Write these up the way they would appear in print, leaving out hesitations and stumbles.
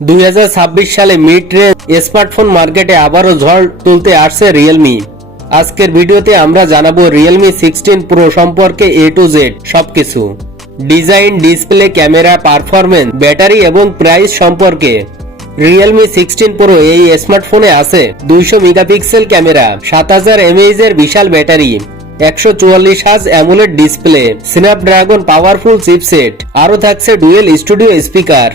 2026 সালে mid range smartphone মার্কেটে আবারও ঝড় তুলতে আসছে রিয়েলমি। আজকের ভিডিওতে আমরা জানাবো রিয়েলমি 16 প্রো সম্পর্কে এ টু জেড সবকিছু, design, display, camera, performance, battery এবং প্রাইস সম্পর্কে। রিয়েলমি 16 প্রো এই স্মার্টফোনে আছে 200 মেগাপিক্সেল ক্যামেরা, 7000 mAh এর বিশাল battery, 144 hertz AMOLED display, Snapdragon powerful chipset, আরও থাকছে ডুয়েল স্টুডিও স্পিকার।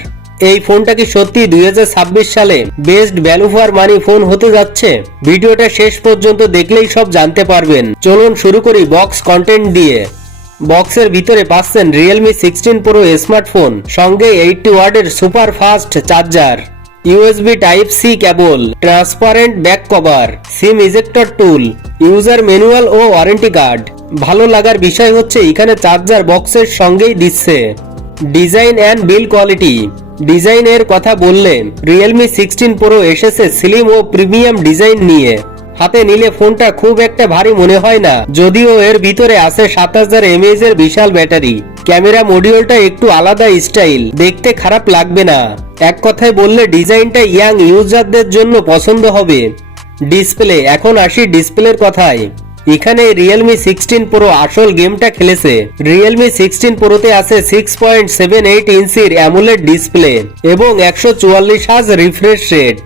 এই ফোনটা কি সত্যি 2026 সালে best value for money phone হতে যাচ্ছে? ভিডিওটা শেষ পর্যন্ত দেখলেই সব জানতে পারবেন। চলুন শুরু করি বক্স কন্টেন্ট দিয়ে। বক্সের ভিতরে পাচ্ছেন রিয়েলমি 16 প্রো স্মার্টফোন, সঙ্গে 80 ওয়াটের super fast charger, USB type C cable, transparent back cover, SIM ejector tool, user manual ও ওয়ারেন্টি কার্ড। ভালো লাগার বিষয় হচ্ছে এখানে চার্জার বক্সের সঙ্গেই দিচ্ছে। Design and build quality. ডিজাইনের কথা বললে রিয়েলমি 16 প্রো এসেছে স্লিম ও প্রিমিয়াম ডিজাইন নিয়ে। হাতে নিলে ফোনটা খুব একটা ভারী মনে হয় না, যদিও এর ভিতরে আছে 7000 mAh এর বিশাল ব্যাটারি। ক্যামেরা মডিউলটা একটু আলাদা স্টাইল, দেখতে খারাপ লাগবে না। এক কথায় বললে ডিজাইনটা ইয়াং ইউজারদের জন্য পছন্দ হবে। ডিসপ্লে। এখন আসি ডিসপ্লের কথায়। এখানে রিয়েলমি 16 প্রো আসল গেমটা খেলেছে। রিয়েলমি 16 প্রোতে আছে 6.78 ইঞ্চির অ্যামোলেড ডিসপ্লে এবং 144 হার্জ রিফ্রেশ রেট,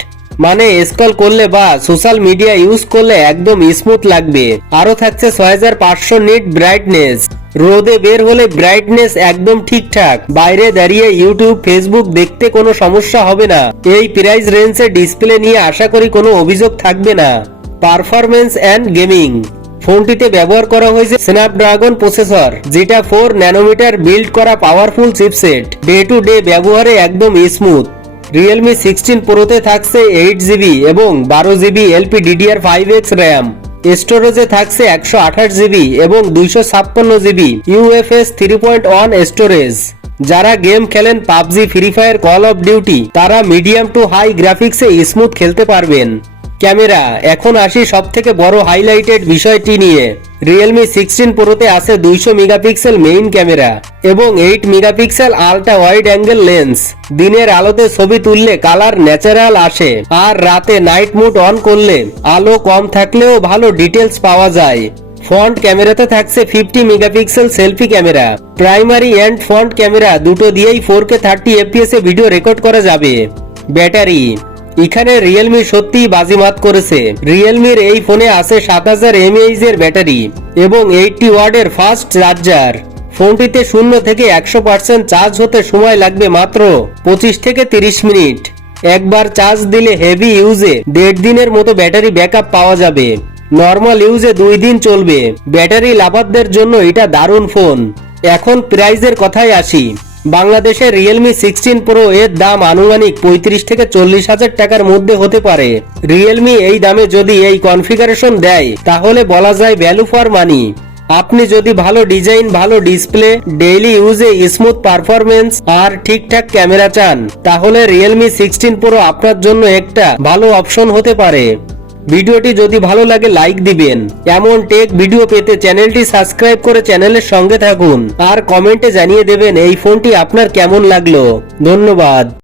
মানে স্ক্রল করলে বা সোশ্যাল মিডিয়া ইউজ করলে একদম স্মুথ লাগবে। আরো থাকছে 6500 নিট ব্রাইটনেস, রোদে বের হলে ব্রাইটনেস একদম ঠিকঠাক। বাইরে দাঁড়িয়ে ইউটিউব, ফেসবুক দেখতে কোনো সমস্যা হবে না। এই প্রাইস রেঞ্জে ডিসপ্লে নিয়ে আশা করি কোনো অভিযোগ থাকবে না। Performance and gaming. ফোনটিতে ব্যবহার করা হয়েছে স্ন্যাপড্রাগন প্রসেসর, যেটা 4 ন্যানোমিটার বিল্ড করা powerful chipset. Day to day ব্যবহারে একদম স্মুথ। রিয়েলমি 16 প্রোতে থাকছে 8GB এবং 12GB LPDDR5X র্যাম। স্টোরেজে থাকছে 128GB এবং 256GB UFS 3.1 স্টোরেজ। যারা গেম খেলেন PUBG, free fire, call of duty, তারা মিডিয়াম টু হাই গ্রাফিক্সে স্মুথ খেলতে পারবেন। ক্যামেরা। এখন আসি সব থেকে বড় হাইলাইটেড বিষয়টি নিয়ে। রিয়েলমি 16 প্রোতে আছে 200 মেগাপিক্সেল মেইন ক্যামেরা এবং 8 megapixel ultra wide angle lens. দিনের আলোতে ছবি তুললে কালার ন্যাচারাল আসে, আর রাতে নাইট মোড অন করলে আলো কম থাকলেও ভালো ডিটেলস পাওয়া যায়। ফ্রন্ট ক্যামেরাতে থাকছে 50 megapixel selfie camera. Primary and front camera দুটো দিয়েই 4K 30 FPS এ ভিডিও রেকর্ড করা যাবে। ব্যাটারি। এখানে রিয়েলমি সত্যিই বাজিমাত করেছে। রিয়েলমির এই ফোনে আছে 7000 mAh এর ব্যাটারি এবং 80 ওয়াটের ফাস্ট চার্জার। ফোনটিতে 0 থেকে 100% চার্জ হতে সময় লাগবে মাত্র 25 থেকে 30 মিনিট। একবার চার্জ দিলে হেভি ইউজে 1.5 দিনের মতো ব্যাটারি ব্যাকআপ পাওয়া যাবে। নর্মাল ইউজে 2 দিন চলবে। ব্যাটারি লাভারদের জন্য এটা দারুণ ফোন। এখন প্রাইজের কথায় আসি। বাংলাদেশে রিয়েলমি 16 প্রো এর দাম আনুমানিক 35 থেকে 40 হাজার টাকার মধ্যে হতে পারে। রিয়েলমি এই দামে যদি এই কনফিগারেশন দেয় তাহলে বলা যায় ভ্যালু ফর মানি। আপনি যদি ভালো ডিজাইন, ভালো ডিসপ্লে, ডেইলি ইউজে স্মুথ পারফরমেন্স আর ঠিকঠাক ক্যামেরা চান, তাহলে রিয়েলমি 16 প্রো আপনার জন্য একটা ভালো অপশন হতে পারে। ভিডিওটি যদি ভালো লাগে লাইক দিবেন। এমন টেক ভিডিও পেতে চ্যানেলটি সাবস্ক্রাইব করে চ্যানেলের সঙ্গে থাকুন আর কমেন্টে জানিয়ে দেবেন এই ফোনটি আপনার কেমন লাগলো। ধন্যবাদ।